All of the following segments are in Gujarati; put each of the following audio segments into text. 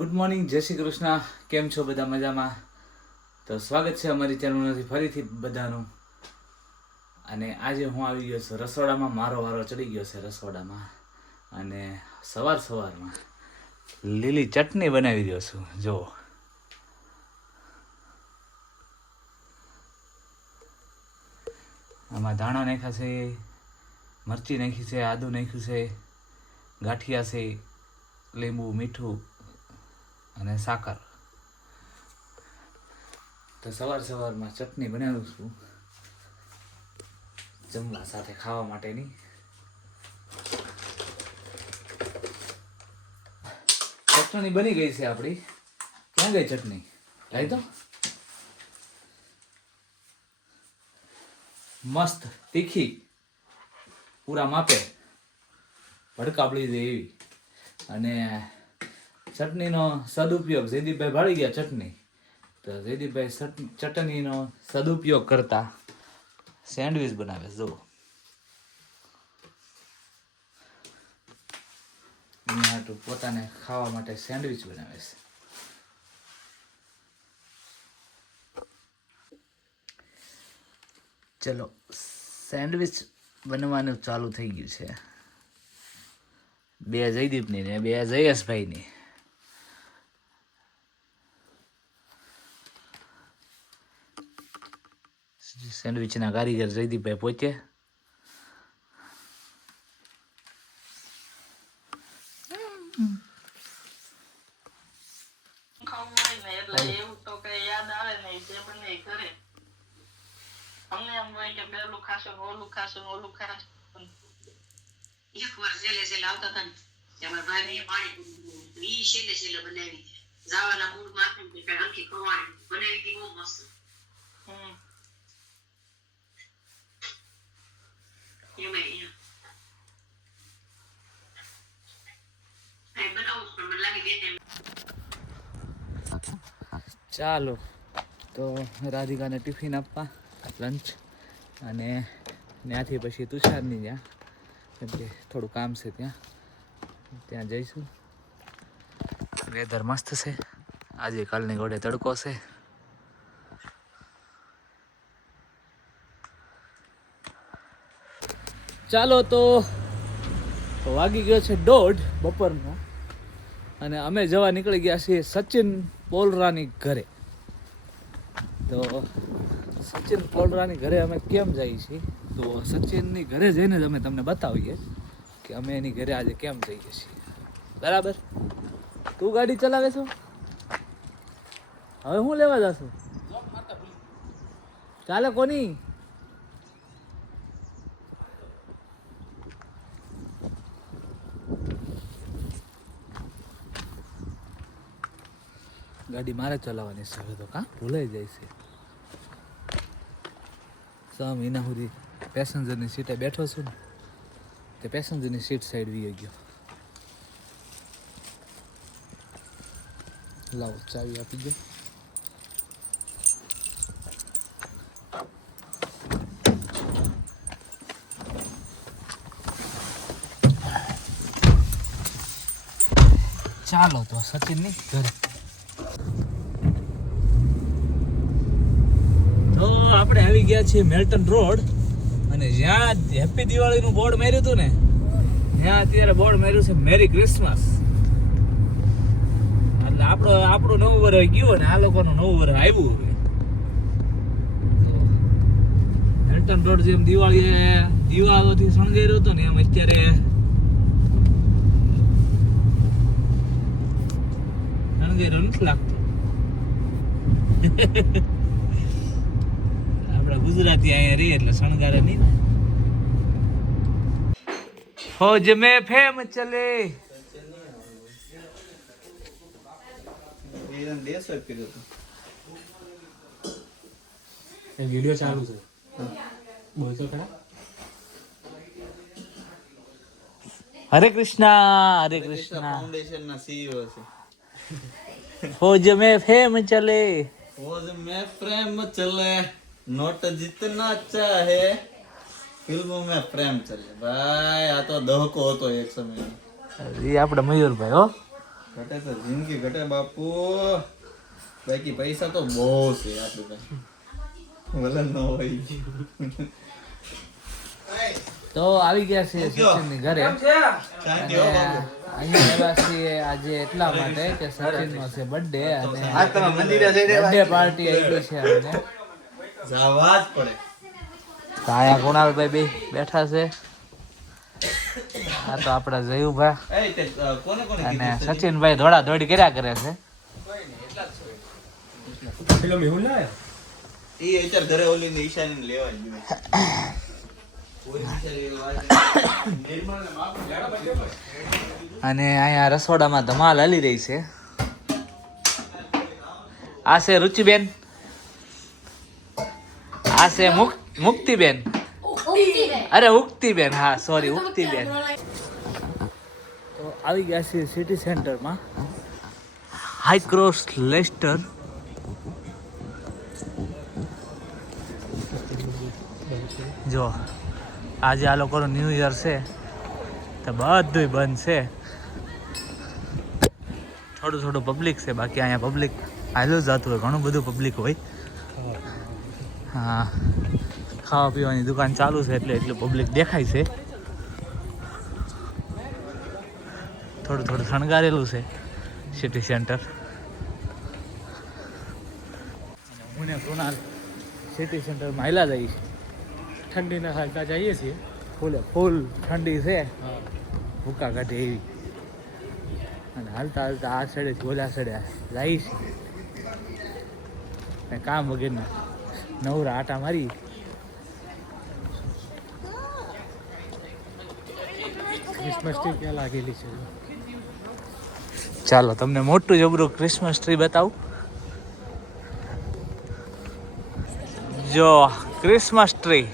ગુડ મોર્નિંગ, જય શ્રી કૃષ્ણ. કેમ છો બધા? મજામાં? તો સ્વાગત છે અમારી ચેનલમાંથી ફરીથી બધાનું. અને આજે હું આવી ગયો છું રસોડામાં. મારો વારો ચડી ગયો છે રસોડામાં. અને સવારમાં લીલી ચટણી બનાવી રહ્યો છું. જુઓ, આમાં ધાણા નાખ્યા છે, મરચી નાખી છે, આદુ નાખ્યું છે, ગાંઠિયા છે, લીંબુ, મીઠું અને સાકર. તો સવારમાં ચટણી બનાવું છું જમવા સાથે ખાવા માટેની. ચટણી બની ગઈ છે આપણી. ક્યાં ગઈ ચટણી? લાવી તો મસ્ત તીખી, પૂરા માપે ભડકાબળી દે એવી. અને ચટણીનો સદુપયોગ જયદીપભાઈ ભાળી ગયા ચટણી. તો જયદીપભાઈ ચટણીનો સદુપયોગ કરતા સેન્ડવિચ બનાવે. જો એના હાટુ પોતાને ખાવા માટે સેન્ડવિચ બનાવે છે. ચલો, સેન્ડવિચ બનવાનું ચાલુ થઈ ગયું છે. બે જયદીપની ને બે જયેશભાઈની. સેન્ડવિચના કારીગર જયદીપભાઈ પોતે. એકવાર છેલ્લે આવતા હતા ને અમારા ભાઈ પાણી ઈ છેલ્લે બનાવી જવાના મૂડમાં આપ્યું કે આખી ખવાડી બનાવી હતી. બહુ મસ્ત. ચાલો, તો રાધિકાને ટિફિન આપવા લંચ, અને ત્યાંથી પછી તુષારની ત્યાં, કેમ કે થોડું કામ છે ત્યાં જઈશું. વેધર મસ્ત છે આજે. કાલની ઘોડે તડકો છે. ચાલો, તો વાગી ગયો છે 1:30 બપોરનો, અને અમે જવા નીકળી ગયા છીએ સચિન પોલરાની ઘરે. તો સચિન પોલરાની ઘરે અમે કેમ જઈએ છીએ, તો સચિનની ઘરે જઈને જ અમે તમને બતાવીએ કે અમે એની ઘરે આજે કેમ જઈએ છીએ. બરાબર? તું ગાડી ચલાવે છો? હવે હું લેવા જાશું? ચાલે કોની? ગાડી મારે ચલાવવાની છે હવે તો. કાં ભૂલાઈ જાય છે. 6 મહિના સુધી પેસેન્જરની સીટે બેઠો છું ને, તે પેસેન્જરની સીટ સાઈડ વી ગયો. લાવો, ચાવી આપી દો. ચાલો, તો સચિનની ઘરે. તો આપણે આવી ગયા છીએ મેલ્ટન રોડ, અને જ્યાં હેપી દિવાળીનું બોર્ડ માર્યું હતું ને, ત્યાં અત્યારે બોર્ડ માર્યું છે મેરી ક્રિસમસ. એટલે આપણું નવું વર્ષ ગયું ને આ લોકોનું નવું વર્ષ આવ્યું. મેલ્ટન રોડ જેમ દિવાળોથી શણગાર્યો હતો ને, એમ અત્યારે શણગાર્યો નથી લાગતો. ગુજરાતી અહીંયા રહી એટલે શણગારે નહીં. ફौज में फेम चले. વિડિયો ચાલુ છે. બોલ તો ખરા. હરે કૃષ્ણ, હરે કૃષ્ણ. ફાઉન્ડેશન ના સીઈઓ છે. फौज में फेम चले. ફौજ में प्रेम चले, नोट जितना चाहे, फिल्मों में प्रेम चले. भाई આ તો દહકો હતો એક સમય. એ આપણે મયુરભાઈ હો. ઘટે તો જિંદગી ઘટે બાપુ, બાકી પૈસા તો બહુ છે આપણી પાસે, ભલે ન હોય. તો આવી ગયા છે સચિનની ઘરે અને અહીંયા આવ્યા છીએ આજે એટલા માટે કે સચિનનો છે બર્થડે અને બર્થડે પાર્ટી આવી ગઈ છે અમને. જવા જ પડે. તો અહીંયા કુણાલભાઈ બે બેઠા છે. આ તો આપણા જયુભાઈ એ તે કોને કોને અને સચિનભાઈ દોડા દોડી કર્યા કરે છે. પેલો મેહુલ ના આયો? એ અત્યારે ઘરે ઓલી ને ઈશાની લેવા જ ગયો. અને અહીંયા રસોડામાં ધમાલ હાલી રહી છે. આ છે રુચિબેન, આ છે મુક્તિબેન, અરે ઉક્તિબેન, હા સોરી ઉક્તિબેન. તો આવી ગયા છે સિટી સેન્ટરમાં, હાઈ ક્રોસ લેસ્ટર. જો આજે આ લોકોનું ન્યૂ યર છે તો બધું બંધ છે. થોડું થોડું પબ્લિક છે, બાકી અહીંયા પબ્લિક હાલ્યું જતું હોય, ઘણું બધું પબ્લિક હોય. હા, ખાવા પીવાની દુકાન ચાલુ છે એટલે એટલું પબ્લિક દેખાય છે. થોડું થોડું શણગારેલું છે સિટી સેન્ટર. હું ને કૃણાલ સિટી સેન્ટરમાં હાલ્યા જઈએ છીએ. ઠંડીના હાલતા જઈએ છીએ. ફૂલ ઠંડી છે, હા, ભૂકા કાઢે એવી. અને હાલતા હાલતા આ સડેથી ઓલા સડે જાય છે. કામ વગરના નવરા આટા મારી. ક્રિસમસ ટ્રી ક્યાં લાગેલી છે? ચાલો તમને મોટું જબરું ક્રિસમસ ટ્રી બતાવું. જો Christmas tree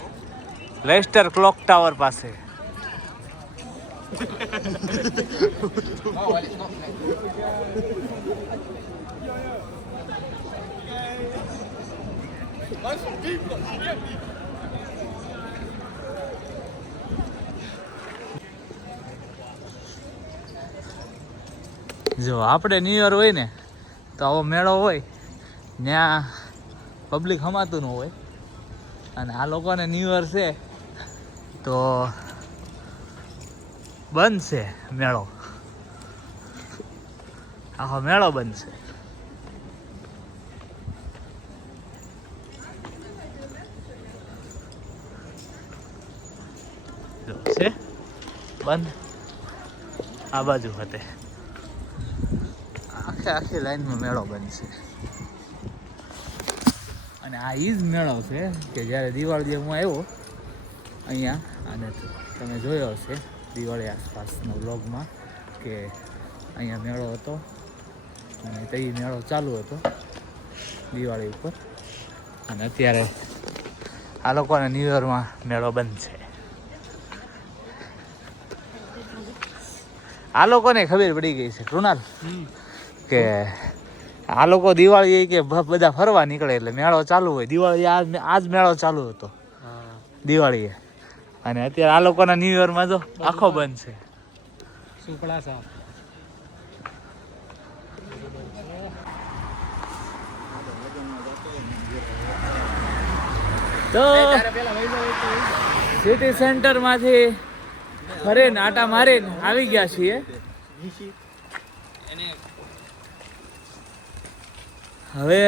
Leicester clock tower પાસે. જો આપણે ન્યુ યર હોય ને તો આવો મેળો હોય, ત્યાં પબ્લિક હમાતું ન હોય. અને આ લોકોને ન્યુ યર છે તો બંધ છે મેળો, આખો મેળો બંધ છે. જો છે બંધ, આ બાજુ હતે આખી લાઈનમાં મેળો બંધ છે. અને આ ઈ જ મેળો છે કે જ્યારે દિવાળી હું આવ્યો અહીંયા, અને તમે જોયો હશે દિવાળી આસપાસના વ્લોગમાં કે અહીંયા મેળો હતો અને તે મેળો ચાલુ હતો દિવાળી ઉપર. અને અત્યારે આ લોકોને ન્યૂ યરમાં મેળો બંધ છે. આ લોકોને ખબર પડી ગઈ છે કૃણાલ કે આ લોકો દિવાળી કે બધા ફરવા નીકળે એટલે મેળો ચાલુ હોય. દિવાળી આજ મેળો ચાલુ હતો દિવાળીએ, અને અત્યારે આ લોકોના ન્યૂ યરમાં તો આખો બંધ છે. સુપડા સાપ. તો સિટી સેન્ટરમાંથી ફરીને આટા મારીને આવી ગયા છીએ. હવે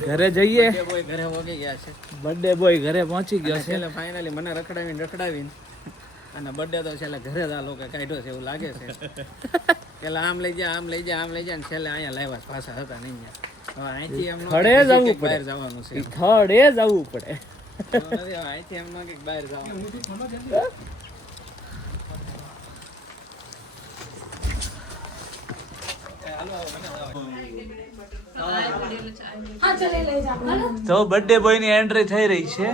ઘરે જઈએ. ઘરે હોગી ગયા છે. બર્થડે બોય ઘરે પહોંચી ગયો છે. છેલ્લે ફાઇનલી મને રખડાવીને અને બર્થડે તો છેલ્લે ઘરે જ આ લોકો કાઢ્યો છે એવું લાગે છે. પેલા આમ લઈ જા ને છેલ્લે અહીંયા લાવ્યા પાછા હતા નહીં. હવે અહીંથી એમ થડે જવું પડે, બહાર જવાનું છે. થડે જવું પડે. અહીંથી એમ કે બહાર જવાનું. તો બર્થડે બોય ની એન્ટ્રી થઈ રહી છે.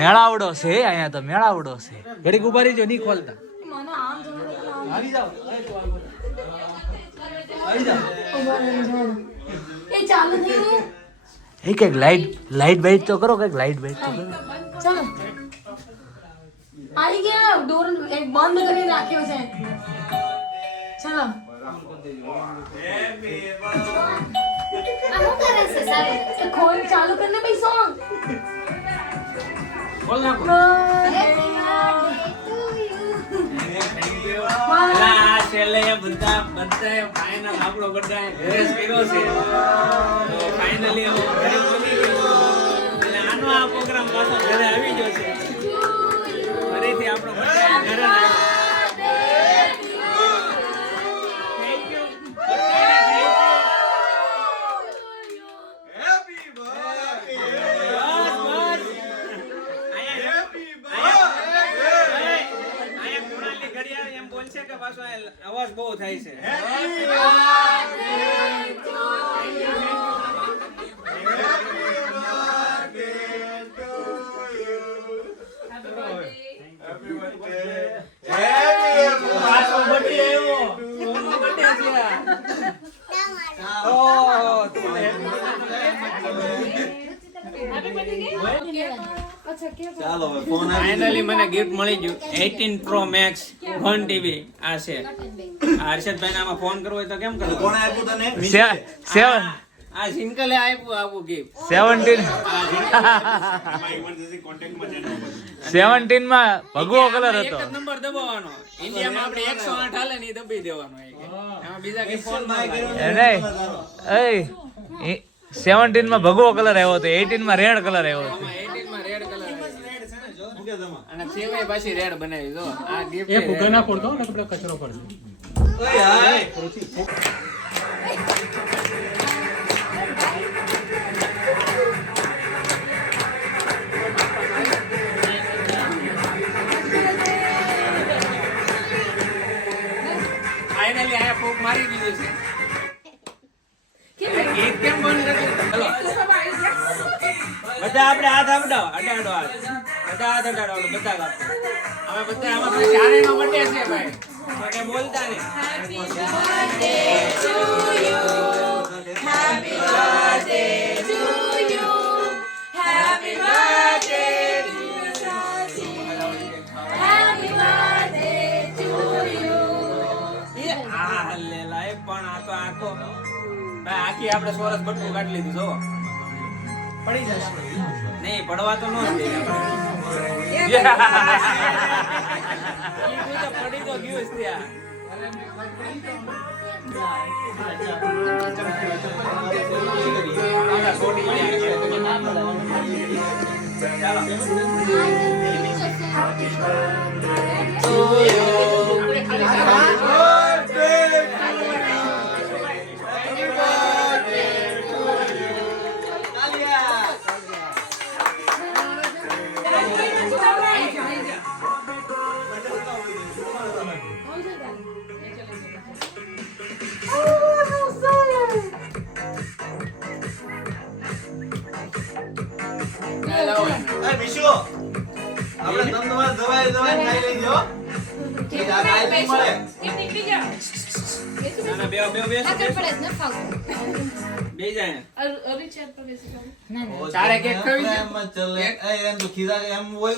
મેળાવડો છે અહીંયા, તો મેળાવડો છે. ઘડીક ઉભા રહીજો, નહીં ખોલતા. એ કઈક લાઈટ બાઈટ તો કરો, કઈક લાઈટ બાઈટ તો કરો. ચાલો આવી ગયા ડોર એક બંધ કરી રાખ્યો છે. ચાલો આ શું કરે છે સારી એ ખોલ ચાલુ કરીને ભાઈ સોંગ બોલ નાખો. Bye. છેલ્લે બધા ફાઇનલ આપણો બધા ઘરે જ કર્યો છે. તો ફાઇનલી હવે ઘરે પહોંચી ગયો અને આનો આ પ્રોગ્રામ પાછો ઘરે આવી ગયો છે. ફરીથી આપણો બધા ઘરે જ આવ્યો. Thank you. હેપી બર્થડે અહીંયા કુણાલની ઘડિયાળ એમ બોલશે કે પાછો અવાજ બહુ થાય છે. પાછો birthday આવ્યો. કોનો birthday છે આ? ઓહ, તું ચાલો હવે ફોન ફાઇનલી મને ગિફ્ટ મળી ગયું 18 Pro Max 1 TV આ છે. આ હર્ષદભાઈને આમાં ફોન કરવો હોય તો કેમ કરો? કોણે આપ્યું તને? આ સિંકલે આપ્યું ગિફ્ટ. 17 માં ભગવો કલર હતો. એક જ નંબર દબાવવાનો. ઇન્ડિયામાં આપણે 108 હાલે ને ઈ દબાઈ દેવાનો. એમાં બીજા કઈ ફોન માં એ 17 માં ભગવો કલર આવ્યો હતો, 18 માં રેડ કલર આવ્યો હતો. 18 માં રેડ કલર શું કે તમા? અને સેવાય પાછી રેડ બનાવી દો. આ ગિફ્ટ એ ફૂગા ના ફોડતો ને આપણે કચરો પડશે. ઓય હાય ફાઇનલી આ ફૂક મારી દીધું છે. ગીત કેમ બંધ કર્યું? ચલો બધા આપણે હાથ અડાડો હાથ. બધા હાથ અડાડો બધા હાથ. અમે બધા આમાં તો ચારેયનો birthday છે ભાઈ. તો કે બોલતા ને. આ લે લાય પણ આ તો આખો ભાઈ આખી આપણે સોરસ બટકું કાઢી લીધું જો. પડી જશે નહીં, પડવા તો ન જ દે આપણે. પડી તો ગયું જ ત્યાં. એ વિશુ આપણે તમને દવાઈ ખાઈ લેજો. એ આ કાઈ નહીં મળે. ના ના બેસો બે જાય. તારે કેક ખાવી છે? એમ જ ચાલે. એમ તો ખીરા એમ હોય.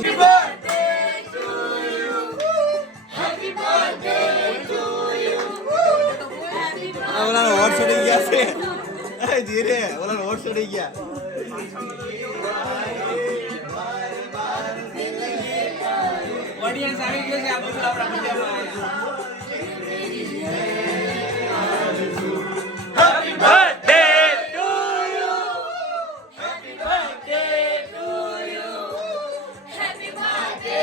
ઓલાનો હોટ ચડી ગયા છે. એ ધીરે ઓલાનો હોટ ચડી ગયા. ઓડિયન્સ આવી ગયો છે આ બધું આપણા મજામાં. Happy birthday to you. Happy birthday to you. Happy birthday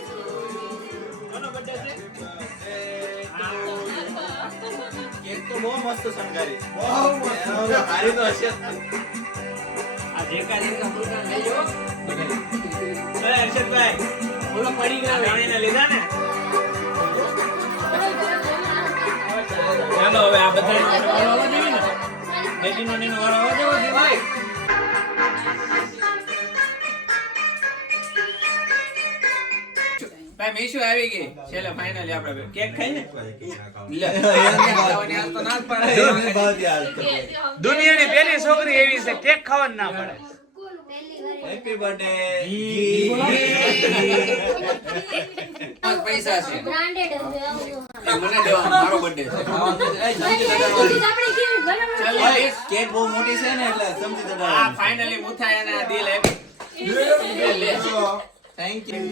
to you. કોનો બર્થડે છે? કેક તો બહુ મસ્ત શણગારી. બહુ મસ્ત. હારી તો હશે. આ જે કાજે કપડા લઈ જો. અરે હર્ષદભાઈ બોલો પડી ગયા જાણીને લીધા ને. ચાલો હવે આ બધા વાળવા દેવી ને. બેટીનો નીનો વાળવા દેવો છે ભાઈ. ભાઈ આ મીશુ આવી ગઈ છેલ્લે ફાઇનલી આપણે કેક ખાઈ ને લે ખાવાની હાલ તો ના જ પડે દુનિયાની પહેલી છોકરી એવી છે કેક ખાવાનું ના પડે. હેપી બર્થડે પૈસા છે બ્રાન્ડેડ એ મને દેવાનો મારો બર્થડે છે ચાલ કેક બહુ મોટી છે ને એટલે સમજી આ જતા ફાઇનલી મુથાઈ અને આ દિલ આપી લે થેન્ક યુ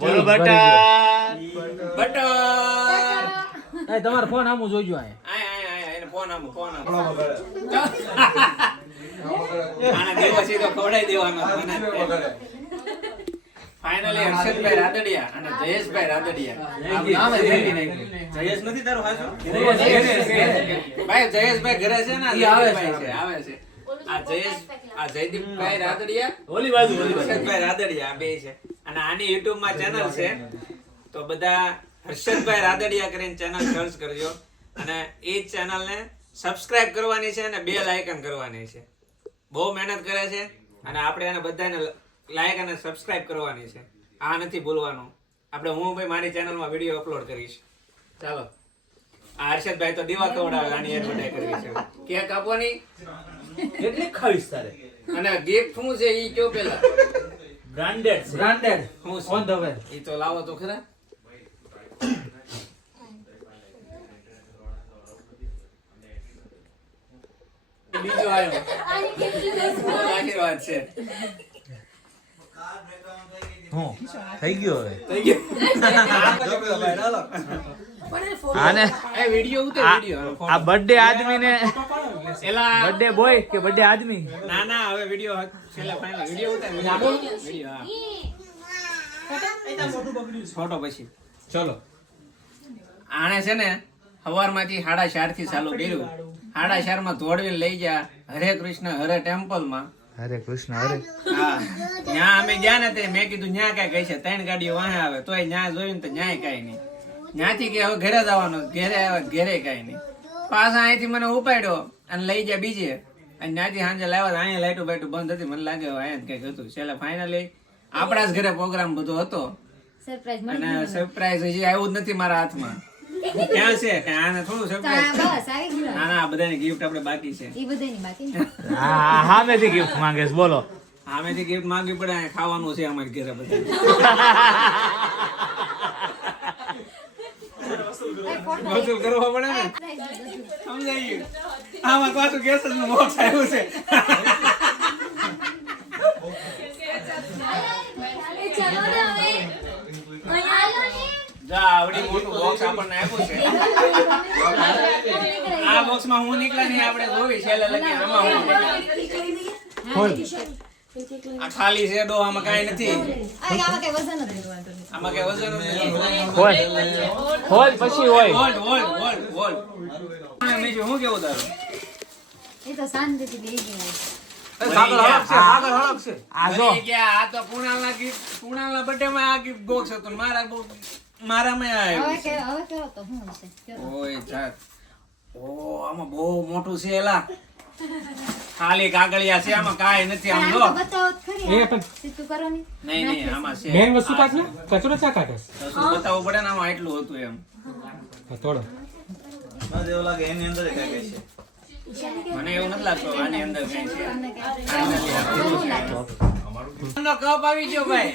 બોલો બટા. બટર તમારો ફોન આમું જોઈજો આ આય એને ફોન આમ આના દિવસી તો ખવડાવી દેવાનો મને ફાઇનલી હર્ષદભાઈ રાદડિયા અને જયેશભાઈ રાદડિયા આમ નામ જ લખી નાખ્યું. જયેશ નથી તારું હાચું? ભાઈ જયેશભાઈ ઘરે છે ને જયેશભાઈ છે આવે છે આ જયદીપભાઈ રાદડિયા ઓલી બાજુ હર્ષદભાઈ રાદડિયા આ બે છે અને આની YouTube માં ચેનલ છે તો બધા હર્ષદભાઈ રાદડિયા કરીને ચેનલ સર્ચ કરજો અને એ ચેનલ ને સબસ્ક્રાઇબ કરવાની છે અને બેલ આઇકન કરવાની છે. બહુ મહેનત કરે છે અને આપણે એને બધાને લાઈક અને સબસ્ક્રાઇબ કરવાની છે. આ નથી ભૂલવાનું. આપણે હું ભાઈ મારી ચેનલમાં વિડીયો અપલોડ કરીશ. ચાલો આ હર્ષદભાઈ તો દીવા કવડાવે આની એડવર્ટાઈઝ કરવી છે. કેક આપવાની કેટલી ખાવીશ તારે? અને ગિફ્ટ શું છે ઈ કયો પેલા બ્રાન્ડેડ છે. બ્રાન્ડેડ હું ઓન ધ વે ઈ તો લાવો તો ખરા. બીજો આવ્યો આશીર્વાદ છે. હું થઈ ગયો હવે. થઈ ગયો. આને એ વિડિયો ઉતાર વિડિયો. આ બર્થડે આદમીને એલા બર્થડે બોય કે બર્થડે આદમી? ના ના હવે વિડિયો છેલ્લા ફાઇનલ વિડિયો ઉતાર વિડિયો હા ફોટો પછી ચલો આણે છે ને સવારમાંથી 4:30 થી ચાલુ કર્યું. 4:30 માં દોડવીને લઈ જા હરે કૃષ્ણ હરે ટેમ્પલ માં. હરે કૃષ્ણ હરે. હા ત્યાં અમે ગયા ને તે મેં કીધું ન્યા કઈ કઈ છે 3 ગાડીઓ વાહે આવે તોય ન્યા જોયું ને તો ન્યાય કઈ નહીં. ન્યાથી કે હવે ઘરે જવાનું ઘરે આવે ઘરે કઈ નહીં. પાછા અહીંથી મને ઉપાડ્યો અને લઈ ગયા બીજે અને ત્યાંથી સાંજે લાવ્યા અહીંયા લાઈટો બાઈટો બંધ હતી. મને લાગે અહીંયા કઈક હતું. છેલ્લે ફાઇનલી આપણા જ ઘરે પ્રોગ્રામ બધો હતો સરપ્રાઈઝ અને સરપ્રાઈઝ હજી આવ્યું જ નથી મારા હાથમાં. ક્યાં છે કે આને થોડું સરપ્રાઈઝ બસ આવી ગયું ના ના બધાની ગિફ્ટ આપણે બાકી છે. એ બધાની બાકી હા સામેથી ગિફ્ટ માંગે છે બોલો. આમેથી ગિફ્ટ માંગવી પડે. અહીંયા ખાવાનું છે અમારી ઘરે બધા. વસૂલ કરવા પડે ને. સમજાઈ ગયું. આમાં પાછું ગેસ નું બોક્સ આવ્યું છે. જા આવડી મોટું બોક્સ આપણને આપ્યું છે. આ બોક્સ માં હું નીકળ્યા નહીં આપણે જોવી છેલ્લે લગી આમાં હું આ ખાલી છે ડો. આમાં કાઈ નથી. આમાં કઈ વજન જ નથી. ખોલ ખોલ પછી હોય. હોલ્ડ બીજું હું કેવું તારું? એ તો શાંતિથી બેસી ગયું. આ જો મને કે આ તો કુણાલના બર્થડે માં આ ગિફ્ટ બોક્સ હતું. મારામાં આવ્યું હવે છે. હવે કેવો તો શું હશે કેવો? ઓય જાત. ઓ આમાં બહુ મોટું છે એલા. ખાલી કાગળિયા છે આમાં કાઈ નથી. આમ આમ જો તો બતાવો તો ખરી એ પણ સીધું કરો ને. નહીં આમાં છે. મેન વસ્તુ કાઢ ને કચરો ચા કાઢે કશું બતાવવું પડે ને આમાં એટલું હતું એમ. થોડો મને એવું લાગે એની અંદર કઈ કઈ છે. મને એવું નથી લાગતું આની અંદર કઈ છે. નો કપ આવી ગયો ભાઈ.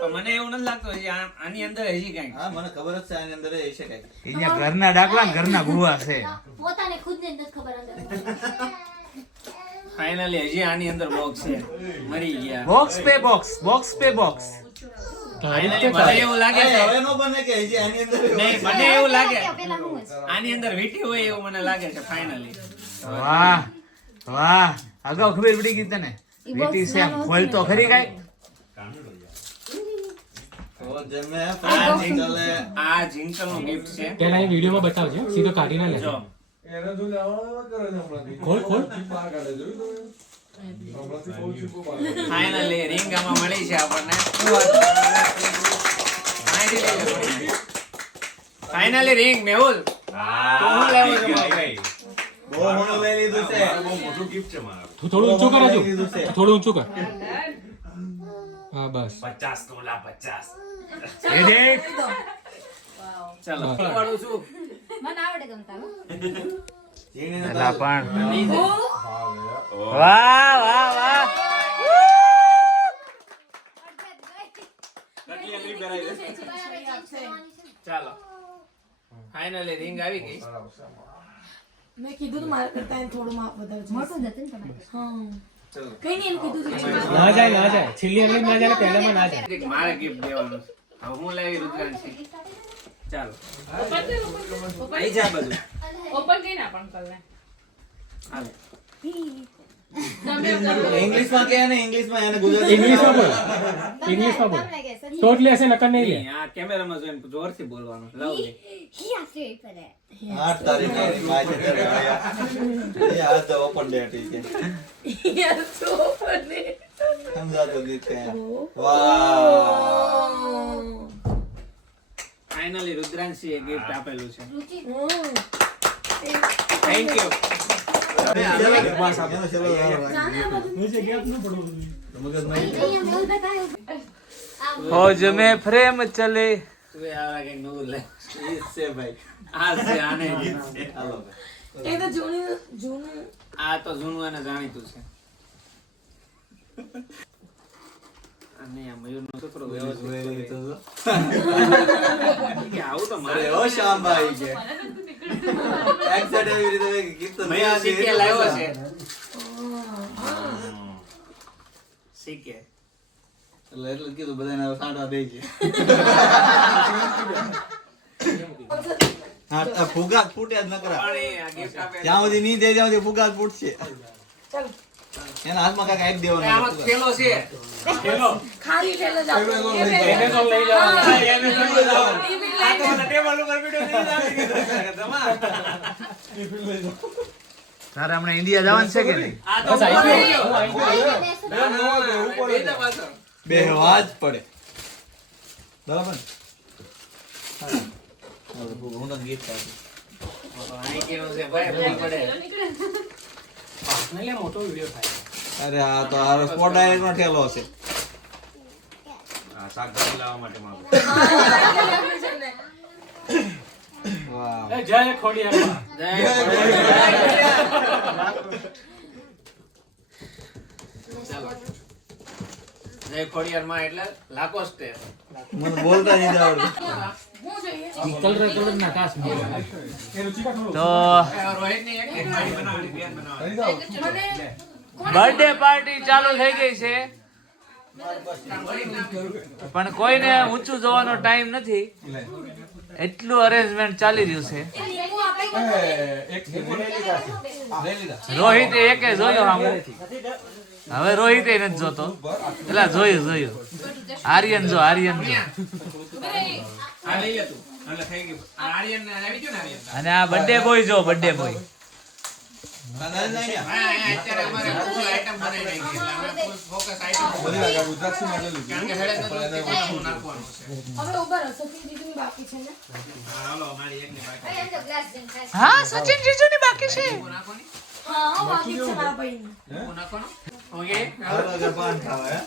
પણ મને એવું નથી લાગતું હજી આની અંદર હજી કઈ. હા મને ખબર જ છે આની અંદર એ છે કઈ. અહીંયા ઘરના ડાકલા ને ઘરના ભૂવા છે. પોતાને ખુદને નથી ખબર અંદર. ફાઇનલી હજી આની અંદર બોક્સ છે. મરી ગયા. Box pay box. ફાઇનલી મને એવું લાગે છે. હવે નો બને કે હજી આની અંદર નહીં મને એવું લાગે પેલા હું જ આની અંદર વીટી હોય એવું મને લાગે છે ફાઇનલી. વાહ વાહ અગાઉ ખબર પડી ગઈ તને? વીટી છે ખોલ તો ખરી કાઈ. તો જમે ચાલે આ જિંકલ નું ગિફ્ટ છે. પેલા એ વિડીયોમાં બતાવજો સીધો કાઢી ના લે જો ખોલ ખોલ ફાઇનલી રિંગ આમાં મળી છે આપણને. ફાઇનલી રિંગ મેહુલ તું હું લેવો છો ભાઈ? બહુ ઘણું લઈ લીધું છે. તું થોડું ઊંચું કર હજુ થોડું ઊંચું કર હા બસ 50 તોલા 50 ચાલો પાડું છું મને આવડે ગમતા હો. એલા પણ વાહ વાહ વાહ ચાલો ફાઇનલી રિંગ આવી ગઈ મેં કીધું તું મારા કરતા એને થોડું માપ વધારે છે. મોટું જ હતું ને તમારે. હા કઈ નહીં એમ કીધું તું ના જાય છેલ્લી અંગળી ના જાય ને પહેલામાં ના જાય મારે ગિફ્ટ દેવાનું છે. હવે હું લાવી રુદ્રાંશી ચાલો આઈ જા બધું ઓપન કઈ ના પણ કર લે હાલો. ઇંગ્લિશમાં કે ને ઇંગ્લિશમાં એને ગુજરાતી ઇંગ્લિશમાં બોલ ઇંગ્લિશમાં બોલ તમને કે સર તો એટલે હશે નકર નહીં લે આ કેમેરામાં જોઈને જોરથી બોલવાનું lovely he has to wait for that. 8 તારીખે માય છે ત્યારે એ આજ તો ઓપન ડે હતી કે યાર તો ફને સમજાતો દીત કે વાહ ફાઇનલી રુદ્રાંશીએ ગિફ્ટ આપેલું છે રુચિ થેન્ક યુ બસ આપનો ચલો અહીંયા મેલ બતાયો. ફौज में प्रेम चले તું આવા કંઈક નવું લે ઈ છે ભાઈ આ છે આને ગીત છે હાલો એ તો જૂનું આ તો જૂનું અને જાણીતું છે અને આ મયુરનો છોકરો વ્યવસ્થિત કે આવું તો મારે અરે ઓ શ્યામભાઈ કે એક્ઝેક્ટ એવી રીતે ગીત તો મયુર શીખે લાવ્યો છે શીખે એટલે કીધું બધાને સાંટવા દે છે હા ફુગા ફૂટે જ ન કરા પણ એ આ gift આપે જ્યાં સુધી નહીં દે ત્યાં સુધી ફુગા ફૂટશે એના હાથમાં કાંઈક આઈપ દેવાનું આમાં થેલો છે થેલો ખાલી ઠેલો જ આપો. એને તો લઈ જવાનું આ તો મને ટેબલ ઉપર વિડિયો લઈ આવી જમા તારે હમણાં ઇન્ડિયા જવાનું છે કે નહીં આ તો બસ આવી ગયો. બે તો પાછો બેહવા જ પડે બરાબર હું તો ગીત ગાતો. આઈ કેનો છે ભાઈ બોલ પડે એટલે મોટો વિડિયો થાય અરે આ તો આ સ્પોટ ડાયરેક્ટ નો ઠેલો છે શાકભાજી લાવવા માટે માંગુ વાહ એ જય ખોડિયાર જય ખોડિયાર માં એટલે લાકોસ્ટે મને બોલતા નહીં આવડતું કલર ના કાસ તો રોહિત ની એક ગાડી બનાવવાની બેન બનાવવાની બર્થડે પાર્ટી ચાલુ થઈ ગઈ છે પણ કોઈને ઊંચું જોવાનો ટાઈમ નથી એટલું અરેન્જમેન્ટ ચાલી રહ્યું છે રોહિતે એકે જોયો સામું હવે રોહિતે નથી જોતો પેલા જોયું આર્યન જો આ લઈ લે તું એટલે થઈ ગયું આ આર્યન ને આવી ગયો ને આર્યન અને આ બર્થડે બોય જો બર્થડે બોય હા અત્યારે અમારે ફૂલ આઈટમ બનાવી નાખી એટલે અમે ફૂલ ફોકસ આઈટમ કારણ કે હેડે નથી નાખવાનું છે હવે ઉભા રહો સફી દીદીની બાકી છે ને હા હાલો મારી એક ની બાકી અહીંયા તો glass જેમ થાય. હા સચિન જીજુ ની બાકી છે નાખવાની હા બાકી છે મારા ભાઈની નાખવાનું ઓકે અલગ પાન ખાવા હે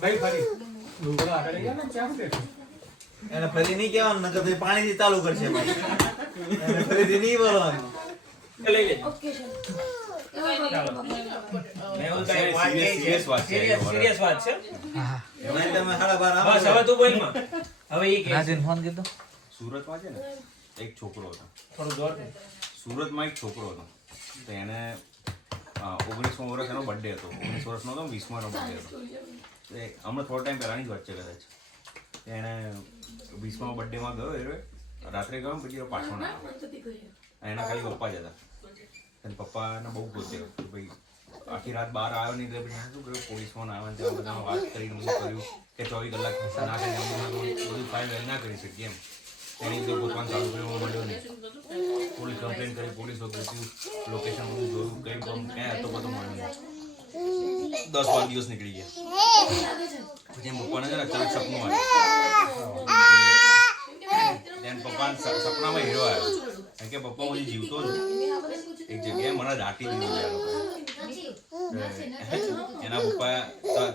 ભાઈ ફરી ડુંગરો આગળ ગયા ને ક્યાં બેઠો એને ફરી નહીં કહેવાનું નકર તો પાણીથી ચાલુ કરશે ભાઈ એને ફરીથી નહીં બોલવાનું લઈ લેજો ઓકે છે સિરિયસ વાત છે એમાં તમે 12:30 બસ હવે તું બોલ માં હવે ઈ કે નાજીન ફોન કીધો સુરતમાં છે ને એક છોકરો હતો થોડું દોર દે સુરતમાં એક છોકરો હતો તો એને 19 વર્ષ એનો બર્થડે હતો 19 વર્ષનો હતો 20માનો બર્થડે હતો એ હમણાં થોડો ટાઈમ પહેલાની જ વાત છે કદાચ એને 20મા બર્થડેમાં ગયો એ રાત્રે ગયો ને પછી પાછો ના આવ્યો એના ખાલી પપ્પા જ હતા અને પપ્પાને બહુ ગોત્યો કે ભાઈ આખી રાત બહાર આવ્યો નહીં એટલે પછી શું કર્યું પોલીસ ફોન આવ્યો ને ત્યાં બધામાં વાત કરીને બધું કર્યું કે 24 કલાક ના કરીને બધું ફાઇલ ના કરી શકીએ એમ એની રીતે ગોતવાનું ચાલુ કર્યું મળ્યો નહીં પોલીસ કમ્પ્લેન કરી પોલીસ ગોત્યું લોકેશન બધું જોયું કઈ પણ ક્યાં હતો બધું મળ્યું નહીં 10-12 દિવસ નીકળી ગયા પછી પપ્પાને છે ને અચાનક સપનું આવ્યું પપ્પા સપનામાં હીરો આવ્યો કારણ કે પપ્પા હું જીવતો છું એક જગ્યાએ મને દાટી દીધું એના પપ્પા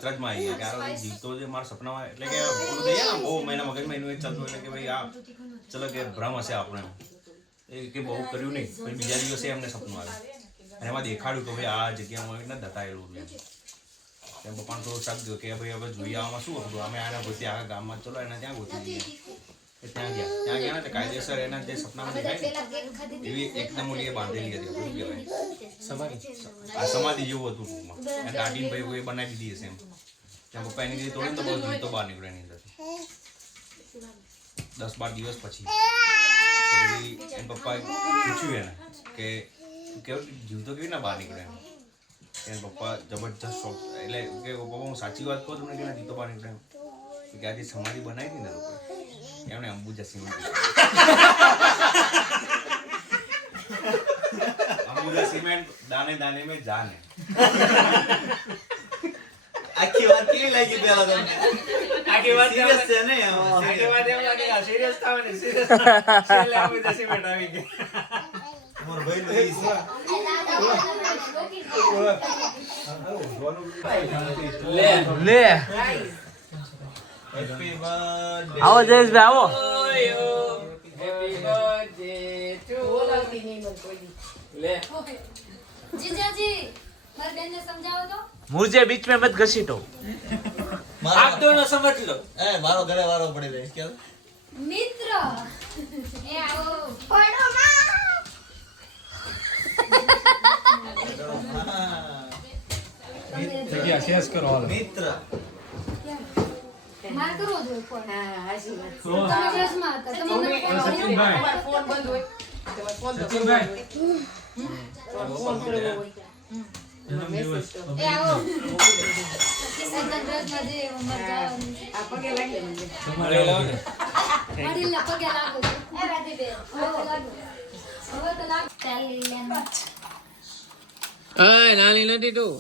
ત્રજમાં આવી ગયા કે આ જીવતો જે મારા સપનામાં એટલે કે પૂરું થઈ જાય ને બહુ મહિના મગજમાં એનું એ ચાલતું એટલે કે ભાઈ આ ચલો કે ભ્રમ હશે આપણે એ કે બહુ કર્યું નહીં પછી બીજા દિવસે એમને સપનું આવ્યું અને એમાં દેખાડ્યું કે ભાઈ આ જગ્યામાં એને દટાયેલું એમ પપ્પાને થોડું શાક ગયો કે ભાઈ હવે જોઈએ આમાં શું હતું અમે આને ગોતી આખા ગામમાં ચલો એને ત્યાં ગોતી દઈએ ત્યાં ગયા ને કાયદેસર એના જે સપનામાં દેખાય ને એવી એકદમ ઓલી એ બાંધેલી હતી શું કહેવાય આ સમાધિ જેવું હતું ટૂંકમાં એને દાટીને ભાઈ એ બનાવી દીધી હશે એમ ત્યાં પપ્પા એની તોડીને તો બહુ જીવતો બહાર નીકળ્યો એની અંદર 10-12 દિવસ પછી પછી એમ પપ્પાએ પૂછ્યું એને કે કેવું જીવતો કેવી ના બહાર નીકળે એમ એના પપ્પા જબરજસ્ત શોખ એટલે કે પપ્પા હું સાચી વાત કહું તમને કે ના જીવતો બહાર નીકળે એમ કે આજે સમાધિ બનાવી હતી ને લોકોએ એમણે અંબુજા સિમેન્ટ અંબુજા સિમેન્ટ દાને દાને में जाने આખી વાત કેવી લાગી પેલા તમને આખી વાત સિરિયસ છે ને આખી વાત એમ લાગે કે સિરિયસ થાવ ને સિરિયસ છેલ્લે અંબુજા સિમેન્ટ આવી ગઈ તમારો ભાઈ નો ઈ લે હેપી બર્થડે આવો જયેશભાઈ આવો હેપી બર્થડે ટુ બોલાવતી નહીં મને કોઈ દી. લે जीजाजी મારી બેનને સમજાવો તો मुझे बीच में मत घसीटो આપ દોનો સમજ લો એ મારો ઘરે વારો પડી જાય કે મિત્ર એ આવો પડો જગ્યા શેષ કરો હાલો. મિત્ર માર કરવો જોઈએ ફોન હા, હાચી વાત. તમે ક્લાસમાં હતા તમે મને ફોન કર્યો. સચિનભાઈ તમારો ફોન બંધ હોય તમારો ફોન તો સચિનભાઈ તમારો ફોન કર્યો હોય જન્મદિવસ એ આવો સંતન ક્લાસમાં જે ઉંમર જવાનું આ પગે લાગી મને તમારે લાવો ને વડીલને પગે લાગો છો. એ રાધીબેન હવે તો લાગો હવે તો લાગ ચાલી લેન એ નાની નથી તું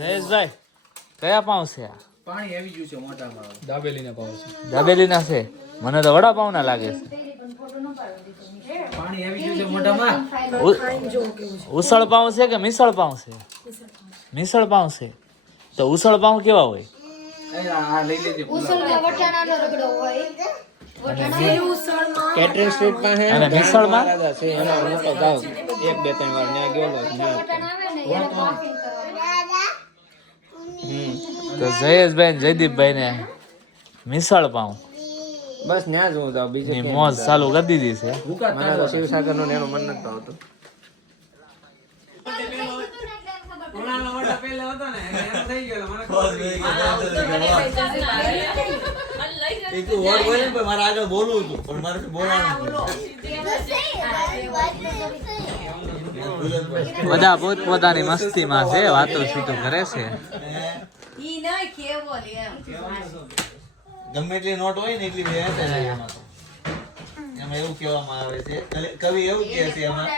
જયેશભાઈ કયા પાઉં છે આ પાણી આવી ગયું છે મોટામાં દાબેલીને પાવ છે દાબેલીના છે મને તો વડાપાઉંના લાગે છે પાણી આવી ગયું છે મોટામાં ઉસળ પાઉં છે કે મિસળ પાઉં છે મિસળ પાઉં છે તો ઉસળ પાઉં કેવા હોય આ લઈ લેજે ઉસળમાં વટાણાનો રગડો હોય કેટરિંગ સ્ટ્રીટ પાસે અને મિસળમાં છે એનો મોટો ગાવ 1-2-3 વાર ન્યા ગયો વટાણા આવે ને એને બાફીને કરવાનું તો જયેશભાઈ ને જયદીપભાઈ ને મિસળ પાઉં બસ ન્યા જ હું તો બીજું ની મોજ ચાલુ કરી દીધી છે મને તો શિવસાગર નું એનું મન નથી આવતું ઉનાળો મોટા પહેલે હતો ને એમ થઈ ગયો મને એક વોર્ડ બોલે ને મારે આગળ બોલવું હતું પણ મારે બોલવાનું બધા પોતપોતાની મસ્તીમાં છે વાતો છૂટું કરે છે ઈ નહીં કેવો લે એમ ગમે એટલી નોટ હોય ને એટલી બે જાય એમાં તો એમાં એવું કહેવામાં આવે છે કવિ એવું કહે છે એમાં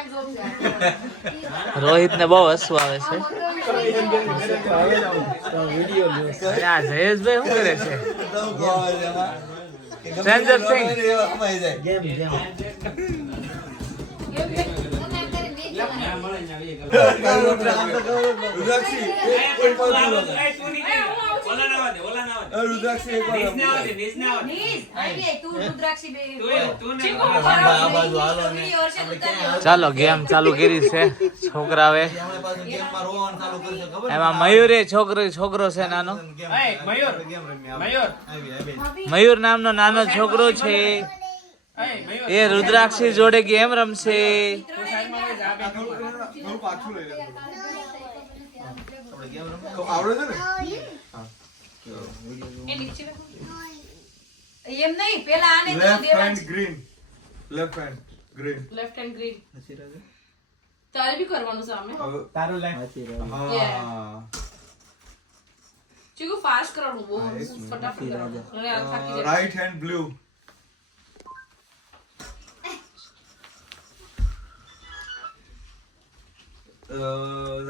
રોહિત ને બહુ હસવું આવે છે અને આ જયેશભાઈ શું કરે છે Stranger Things. ચાલો ગેમ ચાલુ કરી છે છોકરાએ એમાં મયુરે છોકરો છે નાનો મયુર નામનો નાનો છોકરો છે એ રુદ્રાક્ષી જોડે ગેમ રમશે એમ નહીં પેલા આને તો દેવાનું green left hand green left hand green તારે બી કરવાનું સામે તારું લેફ્ટ ચીકુ ફાસ્ટ કરવાનું બહુ ફટાફટ કરવાનું અને આ થાકી જાય રાઈટ હેન્ડ બ્લુ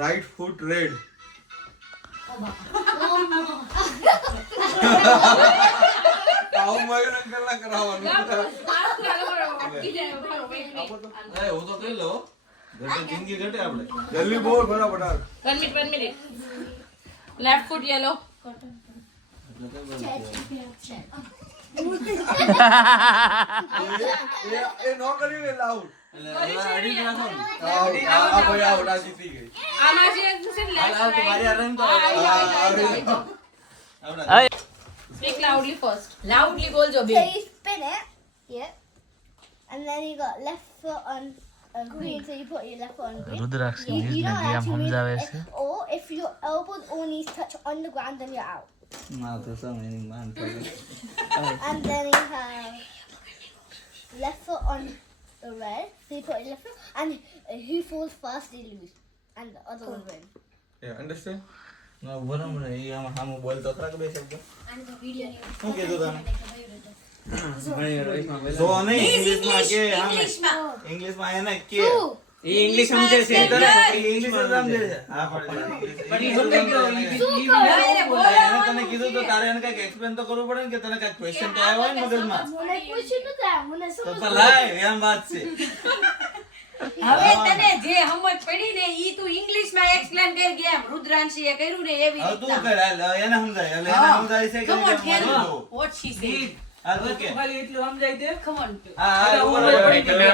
રાઈટ ફૂટ રેડ આવું મયુર અંકલ ના કરાવવાનું ફાસ્ટ કરવાનું અટકી જાય હું તો કહી લો ઘટે જિંદગી ઘટે આપણે. જલ્દી બોલ ફટાફટ. 1 minute. Left foot yellow. એ નો કરી લે લાઉડ. કરી છે ને? આ ભાઈ આઉટ આ જીતી ગઈ. આમાં જે છે ને left હાલ, right. મારી આ રંગ તો હા, Speak loudly first. Loudly બોલજો So બે. you spin it, yeah, and then you got left foot on green, so you put your left foot on green. Rudraksha Yeah, you don't game actually સમજાવે mean છે. or if your elbows or knees touch on the ground, then you're out. ના તો સમય માન પડે. And then you have left foot on the red, so you put your left foot, and who falls first, they lose, and the other one wins. Yeah, understand? ના બરાબર ને, ઈ આમાં સામું બોલતો ખરા કે બે શબ્દ? શું કીધું તને? જો નહીં, ઇંગ્લિશમાં કે આમે. ઇંગ્લિશમાં એને કે. એ ઇંગ્લિશ સમજે છે તને ઇંગ્લિશ જ સમજે છે. હા, પણ પણ ઈ સમજાઈ ગયો એને તને કીધું તો તારે એને કઈક એક્સપ્લેન તો કરવું પડે ને કે તને કઈક ક્વેશ્ચન તો આવ્યો હોય ને મગજમાં. તો ભલાય એમ વાત છે. હવે તને જે સમજ પડી ને ઈ તું ઇંગ્લિશ માં એક્સપ્લેન કર ગયા રુદ્રાંશીએ કર્યું ને એવી હવે તું રીતના. કર, હાલ, એને સમજાય. એટલે એને સમજાય છે કે Come on, મારે tell me જો. what she said. હા, તું કે. ખાલી એટલું સમજાઈ દે. Come on. હા, હા, ઉપર સમજ પડી પડી ગઈ. ને.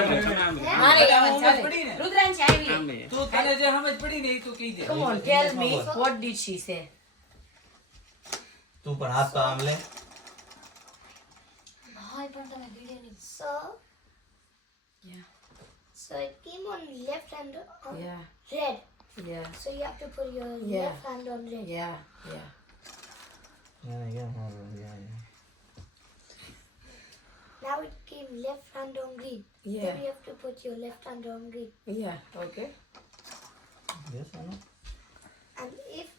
મારે બધા આમાં સમજ ચાલે. પડી ને. રુદ્રાંશી આવી. તું તને જે સમજ પડી ને એ તું કહી દે. Come on, tell me what did she say? તું પણ હાથ તો આમ લે. So, Yeah. so it came on left hand on Yeah. red. Yeah. So you have to put your Yeah. left hand on red. Yeah. Yeah. Now it came left hand on green. Yeah. Then you have to put your left hand on green. Yeah. Okay. And if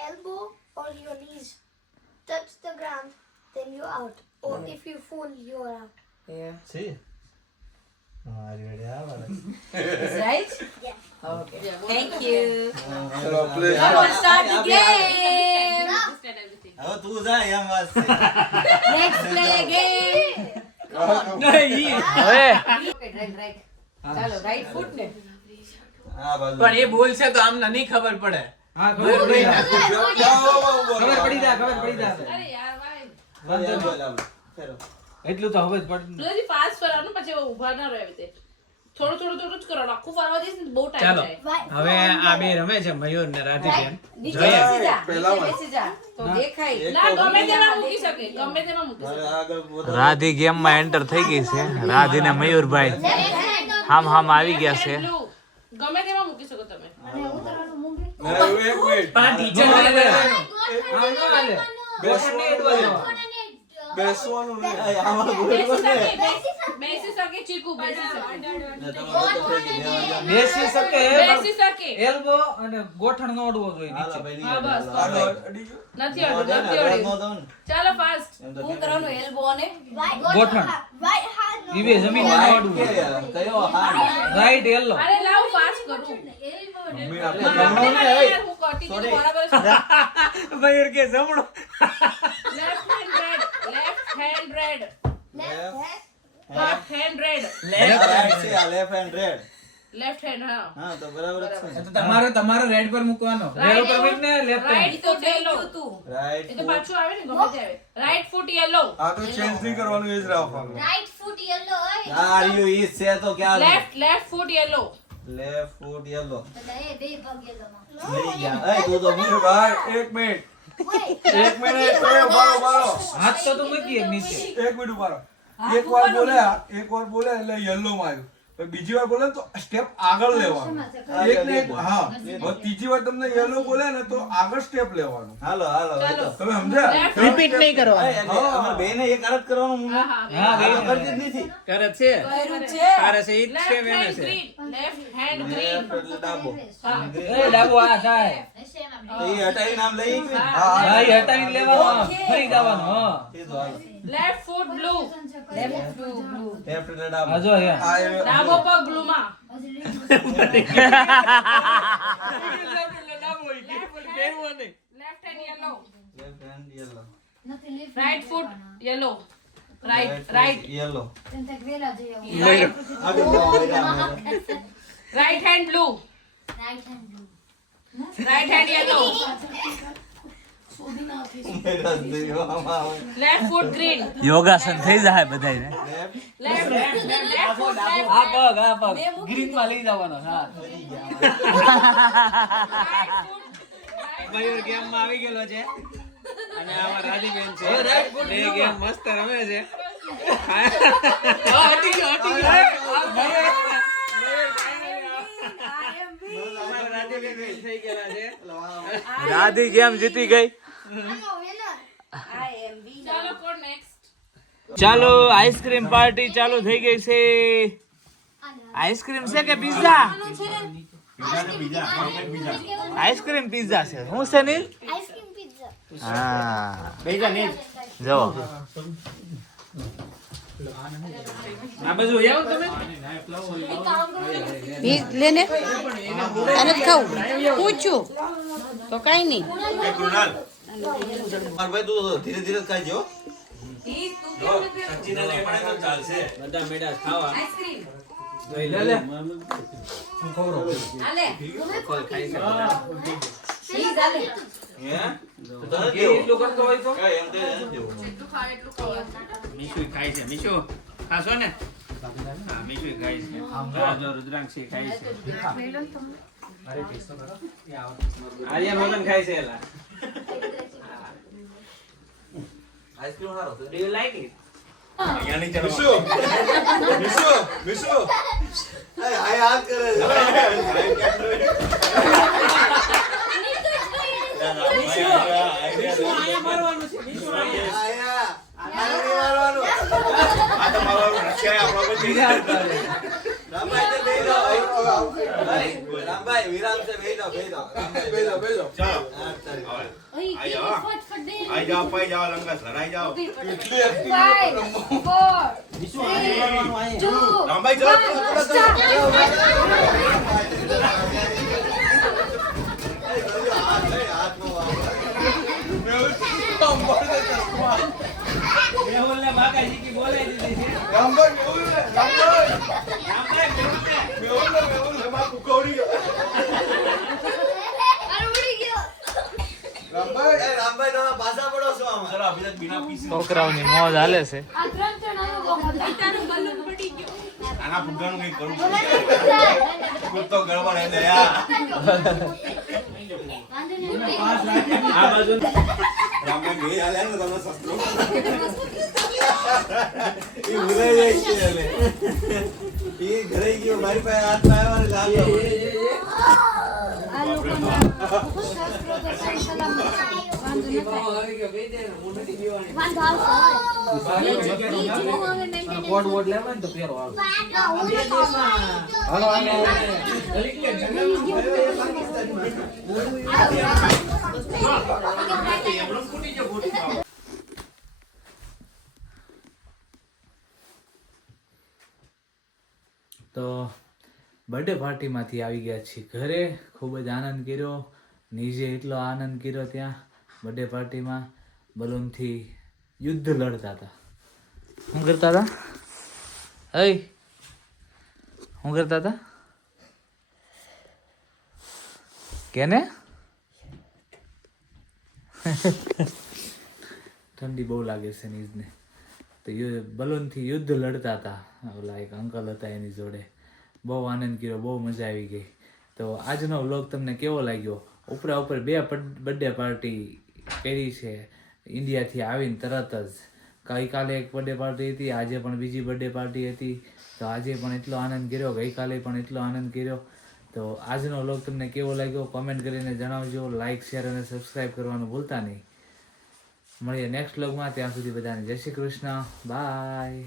elbow or your knees touch the ground, then you're out. Or if you fall, you're out. Yeah. See? Are you ready? Is right? Yeah. Okay. Thank you. ચલો play. Come on, start the game. Understand everything. હવે તું જા એમ વાત છે. Let's play a game. નહીં. હવે Okay, right. ચાલો right foot ને. હા, બાજુ. પણ એ બોલ છે તો આમને નહીં ખબર પડે. હા, ખબર પડી જાય. ખબર પડી જાય. અરે યાર ભાઈ. બોલ, બોલ, બોલ. ફેરો. એટલું તો હવે જ પડે. હજી fast ફરવાનું પછી ઊભા ના રહે એવી રીતે. થોડું જ કરવાનું. આખું ફરવા દઈશ ને બહુ ટાઈમ ચાલો જાય. હવે આ બે રમે છે મયુર ને રાધેબેન. નીચે જોઈએ. બેસી જા. પહેલામાં. નીચે બેસી જા. તો દેખાય. ના ગમે તેમાં મૂકી શકે. ગમે તેમાં મૂકી હવે શકે. આગળ વધારો. રાધી ગેમમાં એન્ટર થઈ ગઈ છે. રાધી ને મયુરભાઈ હામ આવી ગયા છે. Blue. ગમે તેમાં મૂકી શકો તમે. એક મિનિટ. પણ આ ટીચર ને હા ન હાલે. બેસવાનું નહીં. આમાં બોલ, બેસી બોલ ને. બેસી શકે ચીકુ બેસી શકે. ના, તમારે તો થઈ ગઈ. બેસી શકે બેસી શકે. એલ્બો અને ગોઠણ નો અડવો જોઈએ હાલો, નીચે. ભાઈ, હા, બસ. હાલો. આનો અડી ગયો. નથી નો અડ્યું, દે ને, નથી નો અડ્યું. દો ને. ચાલો ફાસ્ટ. એમ તો શું કરવાનું એલ્બો અને ગોઠણ Right hand on ઈવે જમીન હાથ અડવું. કે યાર, કયો હાથ? રાઈટ યેલો અરે લાવ ફાસ્ટ કરું. મમ્મી આપણે આપણે જમણો ને, યાર હું કરતી હતી Sorry. બરાબર છે. મયુર કે જમણો. Left hand red. Left hand red. Left left hand red. આ right છે, આ left hand red. Left hand હા. હા, તો બરાબર જ છે. તો તમારો રેડ પર મૂકવાનો. રેડ ઉપર મૂક ને લેફ્ટ રાઈટ તો ફૂટ થઈ યલો. ગયું તું. Right એ તો foot. પાછું આવે ને ગમે તે આવે. Right foot yellow. આ તો ચેન્જ નહીં કરવાનું એ જ રાખવાનું. right foot yellow. આ રહ્યું ઈ છે તો ક્યાં લેફ્ટ ફૂટ યલો. લેફ્ટ ફૂટ યલો બે પગ yellow માં. લઈ ગયા એ તું તો મૂક. ભાઈ એક મિનિટ. Wait. એક મિનિટ. બારો. હાથ તો તું મૂકી એક નીચે. એક મિનિટ બારો. એક વાર બોલ્યા એટલે યલો માં આવ્યું. પછી બીજી વાર બોલે ને તો સ્ટેપ આગળ લેવાનું. એક ને એક હા. હવે ત્રીજી વાર તમને યલો બોલે ને તો આગળ સ્ટેપ લેવાનું. હાલો હાલો એ તો. તમે સમજ્યા? Left. રિપીટ નહીં કરવાનું. એ, એટલે અમારે બેને એક અરજ કરવાનું હું હા હા. હા, આ તો કરતી જ નથી. કરે છે. કર્યું છે. તારે છે ઈ જ છે લેફ્ટ વેને હેન્ડ છે. Green. Left hand green. Left એટલે ડાબો. હા. એ ડાબો આ થાય. તો એ હટાવી નામ લઈ હા ઈ હટાવીને લેવાનો. ફરી જવાનો. હા. એ તો હાલો. લેફ્ટ ફૂટ blue. Left blue, blue. Left એટલે ડાબો. આ જો હે. આ એ- ડાબો પગ બ્લુ માં. Left hand yellow. Left hand yellow. Right foot yellow. Right yellow right hand blue right hand yellow left foot green યોગાસન થઈ જાય બધાને. લેફ્ટ ફૂટ આ પગ ગ્રીન માં લઈ જવાનો. હા મયુર ગેમ માં આવી ગયેલો છે અને આમાં રાધીબેન છે એ ગેમ મસ્ત રમે છે. હટી ગયો. અમારા રાધીબેન win થઈ ગયેલા છે. રાધી ગેમ જીતી ગઈ. ચાલો કોણ નેક્સ્ટ ચાલો આઈસ્ક્રીમ પાર્ટી ચાલુ થઈ ગઈ છે. આઈસ્ક્રીમ છે કે પિઝા? આઈસ્ક્રીમ પિઝા છે. શું છે નીલ? Ice cream pizza. હા બેજા ને જો આ બાજુ આવો તમે. લેને આને જ ખાવું પૂછ્યું તો કઈ નહીં કૃણાલ માર ભાઈ તું ધીરે ધીરે ખાઈજો. સચિન ને પડે તો ચાલશે. બધા મેડા ખાવા આઈસ્ક્રીમ લે લે આલે ફળ ખાઈ છે બધા. પ્લીઝ આલે હે તો એ એટલું કરતો હોય તો એમ તો દેવું. મીશુ ખાય છે. મીશુ ખાશો ને? હા મીશુ ખાય છે. હા જો રુદ્રાંક્ષી ખાય છે. આર્યન મગન ખાય છે એલા. આઈસ્ક્રીમ સારો છે. Do you like it? અહીંયાની ચલો. મિશુ એ આ યાદ કરે છે. મીશુ આયા મારવાનું છે. મીશુ આયા. આયા આની મારવાનું. આ તો મારો રક્ષા આપણો બધી રામભાઈ તો બેહી જાઓ. રામભાઈ વિરામ છે બેહી જાઓ રામભાઈ બેલો ચાલો હા, ચાલો. આઈ જાઓ પાઈ જાઓ લંગસ લડાઈ જાઓ. કેટલી એક્ટિંગ મીશુ આયા મારવાનું આયા. રામભાઈ ચલો મેહુલને બાકાજી કી બોલાઈ દીધી છે. રામભાઈ મેહુલ ને રામભાઈ રામભાઈ મેહુલ ને માર કુકો ઉડી ગયો. રામભાઈ એ રામભાઈ તમે પાછા પડો છો આમાં. ચલો અભિષેક બિના પીસી છોકરાઓની મોજ હાલે છે. આના ફુગ્ગાનું કંઈક કરવું પડશે. કૂદતો ગડબડ એટલે યાર. આ બાજુ રામભાઈ બે હાલ્યા ને તમે શસ્ત્રો. ઈ ભૂલાઈ જાય છે એટલે. ઈ ઘરે ગયો મારી પાસે હાથ પાયો અને લાગ્યો. કોટ વોટ લેવાય ને તો પહેરો આવે. હાલો હાલો તો બર્થડે પાર્ટીમાંથી આવી ગયા છીએ ઘરે. ખૂબ જ આનંદ કર્યો. નીજે એટલો આનંદ કર્યો ત્યાં બર્થડે પાર્ટીમાં. બલૂનથી યુદ્ધ લડતા હતા. શું કરતા હતા? હઈ શું કરતા હતા? કેને? ઠંડી બહુ લાગે છે નીજને. તો બલૂનથી યુદ્ધ લડતા હતા. ઓલા એક અંકલ હતા એની જોડે. બહુ આનંદ કર્યો, બહુ મજા આવી ગઈ. તો આજનો વ્લોગ તમને કેવો લાગ્યો? ઉપરા ઉપર 2 બર્થડે પાર્ટી કરી છે ઇન્ડિયાથી આવીને તરત જ. ગઈકાલે એક બર્થડે પાર્ટી હતી, આજે પણ બીજી બર્થડે પાર્ટી હતી. તો આજે પણ એટલો આનંદ કર્યો, ગઈકાલે પણ એટલો આનંદ કર્યો. તો આજનો વ્લોગ તમને કેવો લાગ્યો કોમેન્ટ કરીને જણાવજો. લાઇક, શેર અને સબસ્ક્રાઈબ કરવાનું ભૂલતા નહીં. મળીએ નેક્સ્ટ વ્લોગમાં. ત્યાં સુધી બધાને જય શ્રી કૃષ્ણ. બાય.